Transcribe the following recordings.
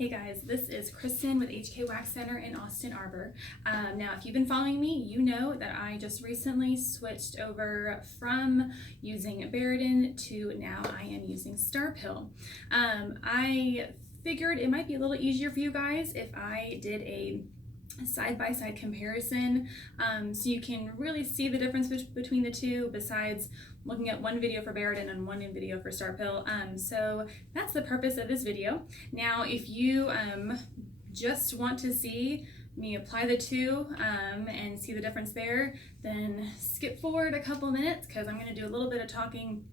Hey guys, this is Kristen with HK Wax Center in Austin Arbor. Now, if you've been following me, you know that I just recently switched over from using Berodin to now I am using Starpil. I figured it might be a little easier for you guys if I did a side-by-side comparison so you can really see the difference between the two, besides looking at one video for Berodin and one video for Starpil. So that's the purpose of this video. Now, if you just want to see me apply the two and see the difference there, then skip forward a couple minutes because I'm going to do a little bit of talking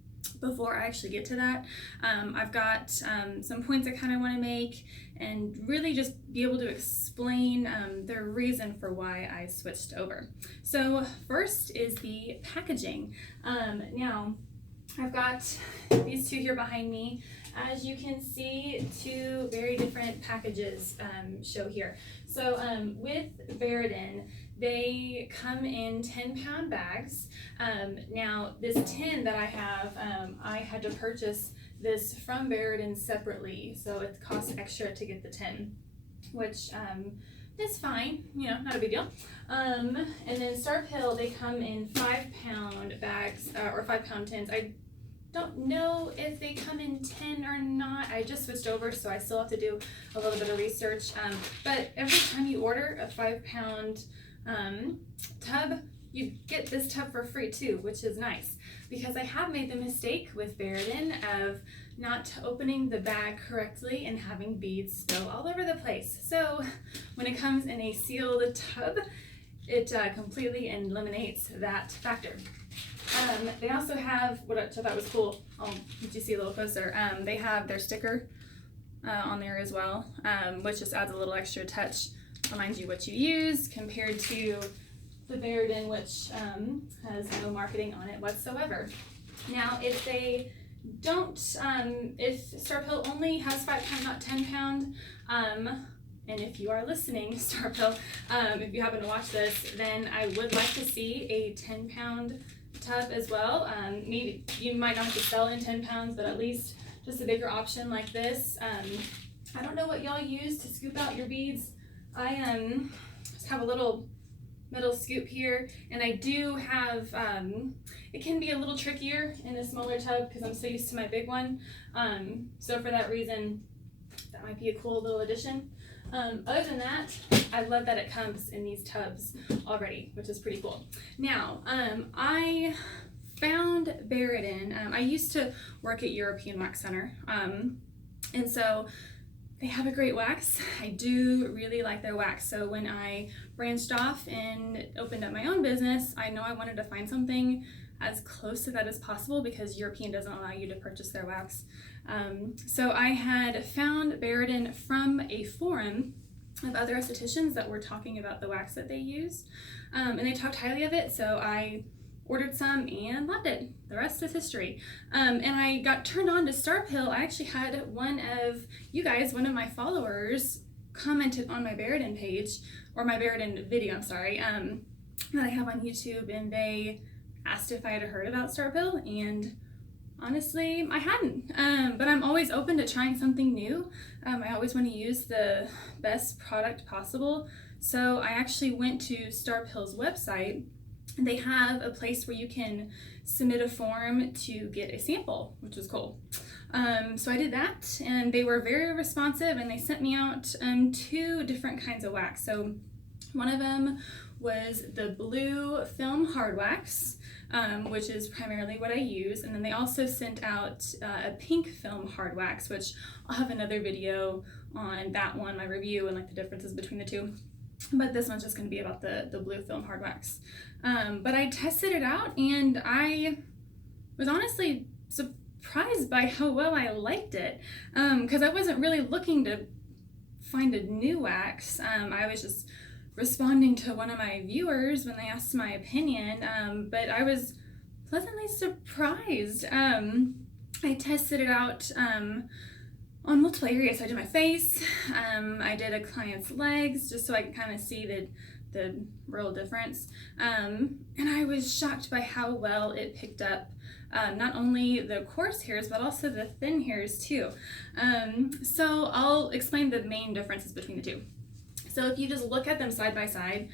before I actually get to that. I've got some points I kind of want to make and really just be able to explain the reason for why I switched over. So first is the packaging. Now I've got these two here behind me. As you can see, two very different packages show here. So with Berodin, they come in 10-pound bags. Now this tin that I have, I had to purchase this from Berodin separately, so it costs extra to get the tin, which is fine, you know, not a big deal. And then Starpil, they come in 5-pound bags, or 5-pound tins. I don't know if they come in 10 or not. I just switched over, so I still have to do a little bit of research. But every time you order a 5-pound tub, you get this tub for free too, which is nice, because I have made the mistake with Berodin of not opening the bag correctly and having beads spill all over the place. So when it comes in a sealed tub, it completely eliminates that factor. They also have, what I thought was cool, I'll let you see a little closer, they have their sticker on there as well, which just adds a little extra touch, reminds you what you use, compared to the Berodin, which has no marketing on it whatsoever. Now, if they don't, if Starpil only has 5-pound, not 10-pound, and if you are listening, Starpil, if you happen to watch this, then I would like to see a 10-pound tub as well. Maybe you might not have to sell in 10 pounds, but at least just a bigger option like this. I don't know what y'all use to scoop out your beads. I just have a little metal scoop here, and I do have, it can be a little trickier in a smaller tub because I'm so used to my big one. So for that reason, that might be a cool little addition. Other than that, I love that it comes in these tubs already, which is pretty cool. Now, I found Berodin. I used to work at European Wax Center, and so they have a great wax. I do really like their wax. So when I branched off and opened up my own business, I know I wanted to find something as close to that as possible because European doesn't allow you to purchase their wax. So I had found Berodin from a forum of other estheticians that were talking about the wax that they used, and they talked highly of it, so I ordered some and loved it. The rest is history. And I got turned on to Starpil. I actually had one of you guys, one of my followers, commented on my Berodin page, or my Berodin video, I'm sorry, that I have on YouTube, and they asked if I had heard about Starpil, and honestly, I hadn't, but I'm always open to trying something new. I always want to use the best product possible, so I actually went to Starpil's website. They have a place where you can submit a form to get a sample, which was cool. So I did that, and they were very responsive, and they sent me out 2 different kinds of wax. So one of them was the blue film hard wax, which is primarily what I use, and then they also sent out a pink film hard wax, which I'll have another video on that one, my review, and like the differences between the two. But this one's just going to be about the blue film hard wax. But I tested it out, and I was honestly surprised by how well I liked it, because I wasn't really looking to find a new wax. I was just responding to one of my viewers when they asked my opinion, but I was pleasantly surprised. I tested it out on multiple areas. So I did my face, I did a client's legs, just so I could kind of see the real difference, and I was shocked by how well it picked up not only the coarse hairs, but also the thin hairs too. So I'll explain the main differences between the two. So if you just look at them side by side,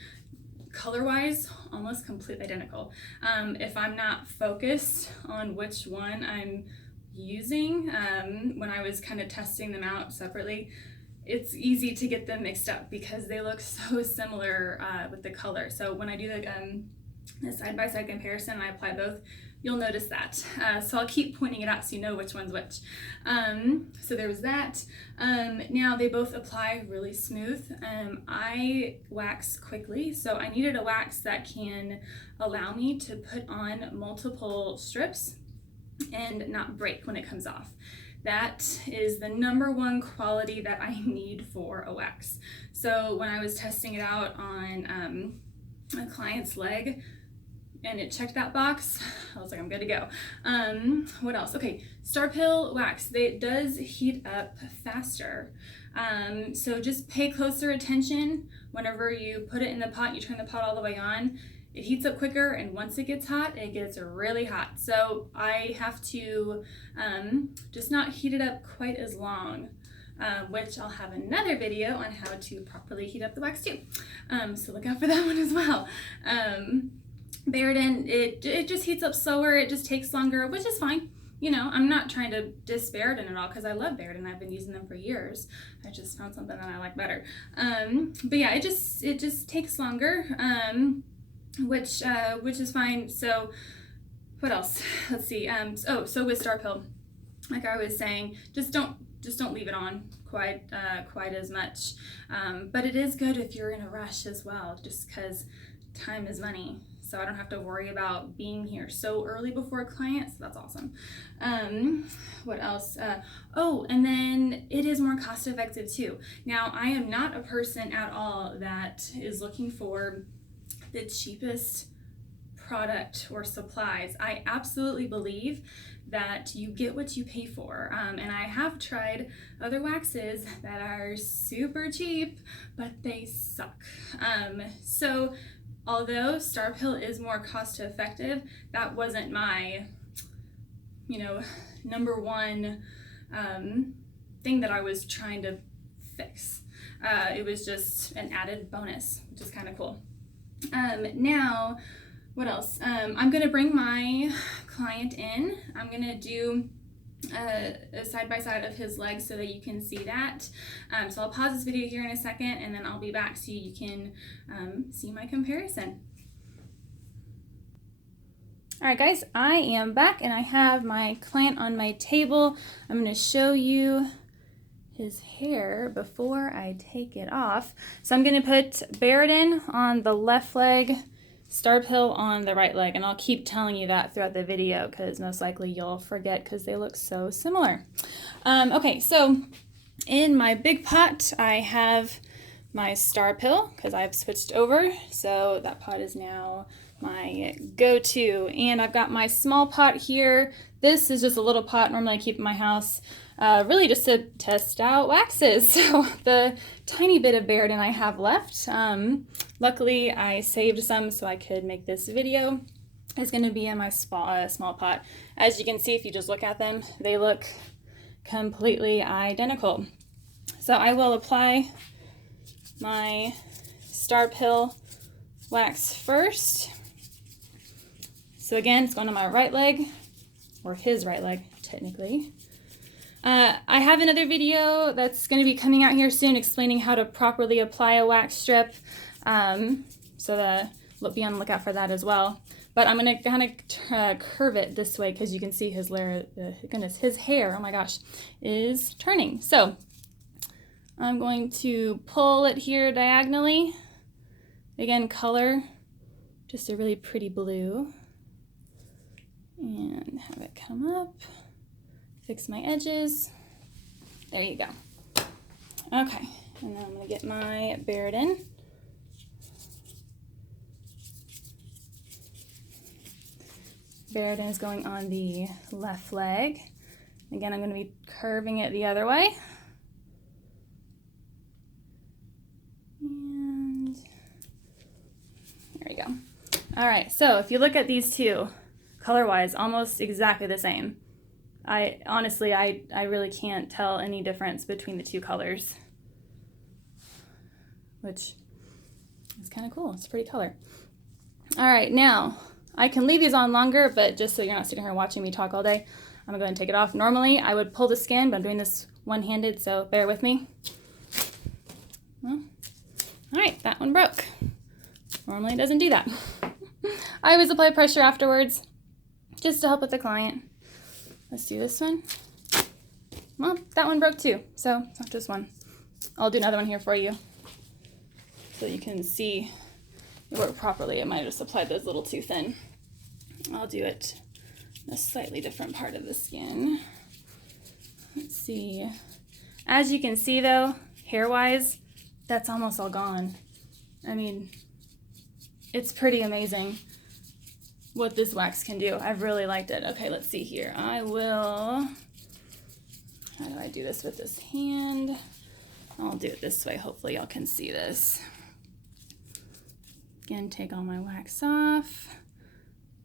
color-wise, almost completely identical. If I'm not focused on which one I'm using, when I was kind of testing them out separately, it's easy to get them mixed up because they look so similar with the color. So when I do the side-by-side comparison and I apply both, you'll notice that. So I'll keep pointing it out so you know which one's which. So there was that. Now they both apply really smooth. I wax quickly, so I needed a wax that can allow me to put on multiple strips and not break when it comes off. That is the #1 quality that I need for a wax. So when I was testing it out on a client's leg, and it checked that box, I was like, I'm good to go. What else? Okay, Starpil wax. It does heat up faster. So just pay closer attention whenever you put it in the pot, you turn the pot all the way on. It heats up quicker, and once it gets hot, it gets really hot. So I have to just not heat it up quite as long, which I'll have another video on how to properly heat up the wax too. So look out for that one as well. Berodin, it just heats up slower, it just takes longer, which is fine. You know, I'm not trying to diss Berodin at all because I love Berodin. I've been using them for years. I just found something that I like better. But yeah, it just takes longer, which is fine. So what else? Let's see. So with Starpil, like I was saying, just don't leave it on quite as much. But it is good if you're in a rush as well, just because time is money. So I don't have to worry about being here so early before a client, so that's awesome. What else? And then it is more cost effective too. Now, I am not a person at all that is looking for the cheapest product or supplies. I absolutely believe that you get what you pay for. And I have tried other waxes that are super cheap, but they suck. So although Starpil is more cost effective, that wasn't my, #1 thing that I was trying to fix. It was just an added bonus, which is kind of cool. Now, what else? I'm gonna bring my client in. I'm gonna do a side-by-side of his legs so that you can see that. So I'll pause this video here in a second and then I'll be back so you can see my comparison. All right guys, I am back and I have my client on my table. I'm going to show you his hair before I take it off. So I'm going to put Berodin on the left leg, Starpil on the right leg, and I'll keep telling you that throughout the video because most likely you'll forget because they look so similar. Okay, so in my big pot I have my Starpil because I've switched over, so that pot is now my go-to. And I've got my small pot here. This is just a little pot normally I keep in my house, really just to test out waxes. So the tiny bit of Berodin I have left, luckily I saved some so I could make this video, is going to be in my small pot. As you can see, if you just look at them, they look completely identical. So I will apply my Starpil wax first. So again, it's going on my right leg, or his right leg, technically. I have another video that's going to be coming out here soon explaining how to properly apply a wax strip. So be on the lookout for that as well. But I'm going to kind of curve it this way because you can see his his hair, oh my gosh, is turning. So I'm going to pull it here diagonally. Again, color, just a really pretty blue. And have it come up, fix my edges. There you go. Okay, and then I'm going to get my Berodin. Berodin is going on the left leg. Again, I'm going to be curving it the other way. And there we go. All right, so if you look at these two, color-wise, almost exactly the same. Honestly, I really can't tell any difference between the two colors, which is kind of cool. It's a pretty color. All right, now I can leave these on longer, but just so you're not sitting here watching me talk all day, I'm gonna go ahead and take it off. Normally I would pull the skin, but I'm doing this one-handed, so bear with me. Well, all right, that one broke. Normally it doesn't do that. I always apply pressure afterwards, just to help with the client. Let's do this one. Well, that one broke too, so it's not just one. I'll do another one here for you so you can see it work properly. I might have just applied those a little too thin. I'll do it in a slightly different part of the skin. Let's see. As you can see though, hair-wise, that's almost all gone. I mean, it's pretty amazing what this wax can do. I've really liked it. Okay, let's see here. How do I do this with this hand? I'll do it this way. Hopefully y'all can see this. Again, take all my wax off,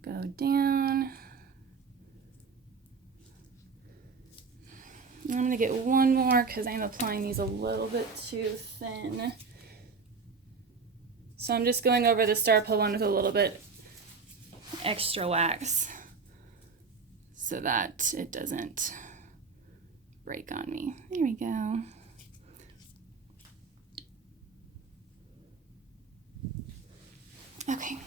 go down. I'm gonna get one more because I'm applying these a little bit too thin. So I'm just going over the Starpil one with a little bit extra wax so that it doesn't break on me. There we go. Okay,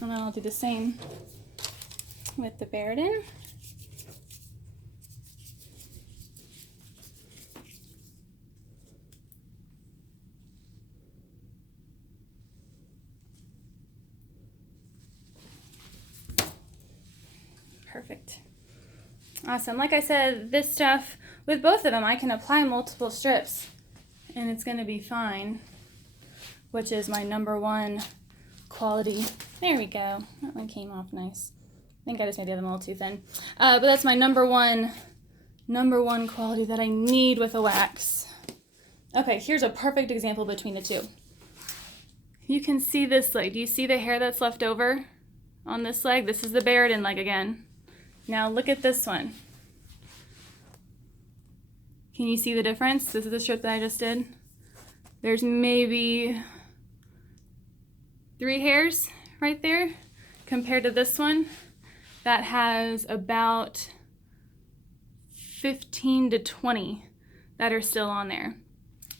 and then I'll do the same with the Berodin. Perfect. Awesome. Like I said, this stuff, with both of them, I can apply multiple strips and it's going to be fine, which is my #1 quality. There we go. That one came off nice. I think I just made the other one a little too thin. But that's my number one quality that I need with a wax. Okay, here's a perfect example between the two. You can see this leg. Do you see the hair that's left over on this leg? This is the Berodin leg again. Now look at this one. Can you see the difference? This is the strip that I just did. There's maybe 3 hairs right there compared to this one that has about 15 to 20 that are still on there.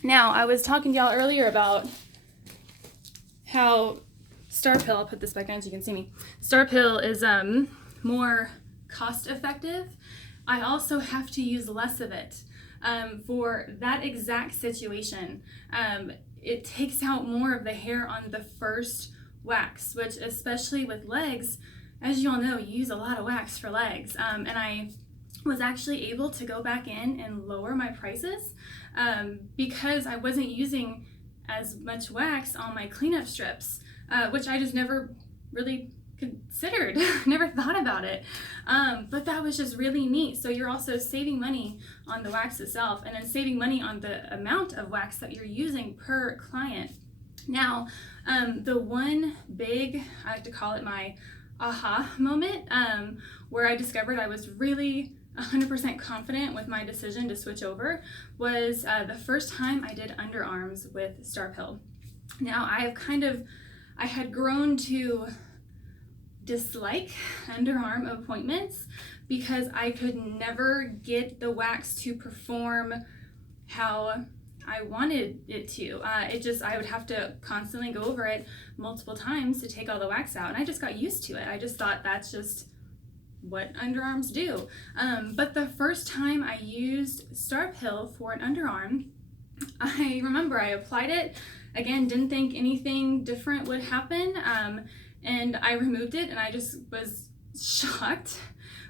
Now, I was talking to y'all earlier about how Starpil, I'll put this back on so you can see me. Starpil is more cost effective. I also have to use less of it for that exact situation. It takes out more of the hair on the first wax, which especially with legs, as you all know, you use a lot of wax for legs. And I was actually able to go back in and lower my prices because I wasn't using as much wax on my cleanup strips, which I just never really considered, never thought about it. But that was just really neat. So you're also saving money on the wax itself and then saving money on the amount of wax that you're using per client. Now, the one big, I like to call it my aha moment, where I discovered I was really 100% confident with my decision to switch over was the first time I did underarms with Starpil. Now, I had grown to dislike underarm appointments because I could never get the wax to perform how I wanted it to. I would have to constantly go over it multiple times to take all the wax out, and I just got used to it. I just thought that's just what underarms do. But the first time I used Starpil for an underarm, I remember I applied it, again, didn't think anything different would happen, and I removed it, and I just was shocked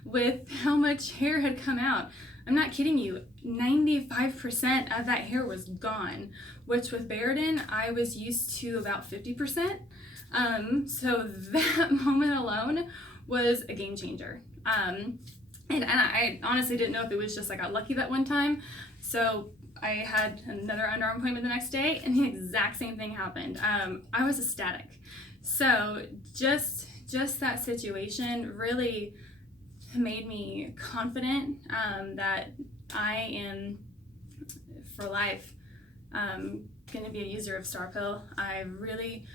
with how much hair had come out. I'm not kidding you, 95% of that hair was gone, which with Berodin, I was used to about 50%. So that moment alone was a game changer. And I honestly didn't know if it was just I got lucky that one time. So I had another underarm appointment the next day and the exact same thing happened. I was ecstatic. So just just that situation really made me confident that I am for life going to be a user of Starpil. I really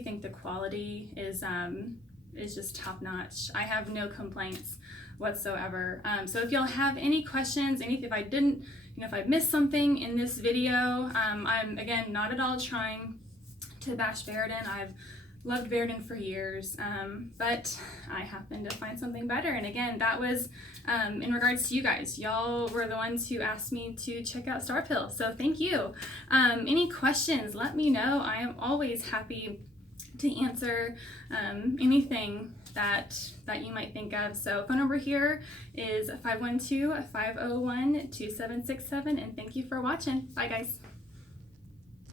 think the quality is just top notch. I have no complaints whatsoever. So if y'all have any questions, if I didn't, if I missed something in this video, I'm again not at all trying to bash Berodin. I've loved Berodin for years, but I happened to find something better. And again, that was in regards to you guys. Y'all were the ones who asked me to check out Starpil, so thank you. Any questions, let me know. I am always happy to answer anything that you might think of. So phone number here is 512-501-2767, and thank you for watching. Bye guys.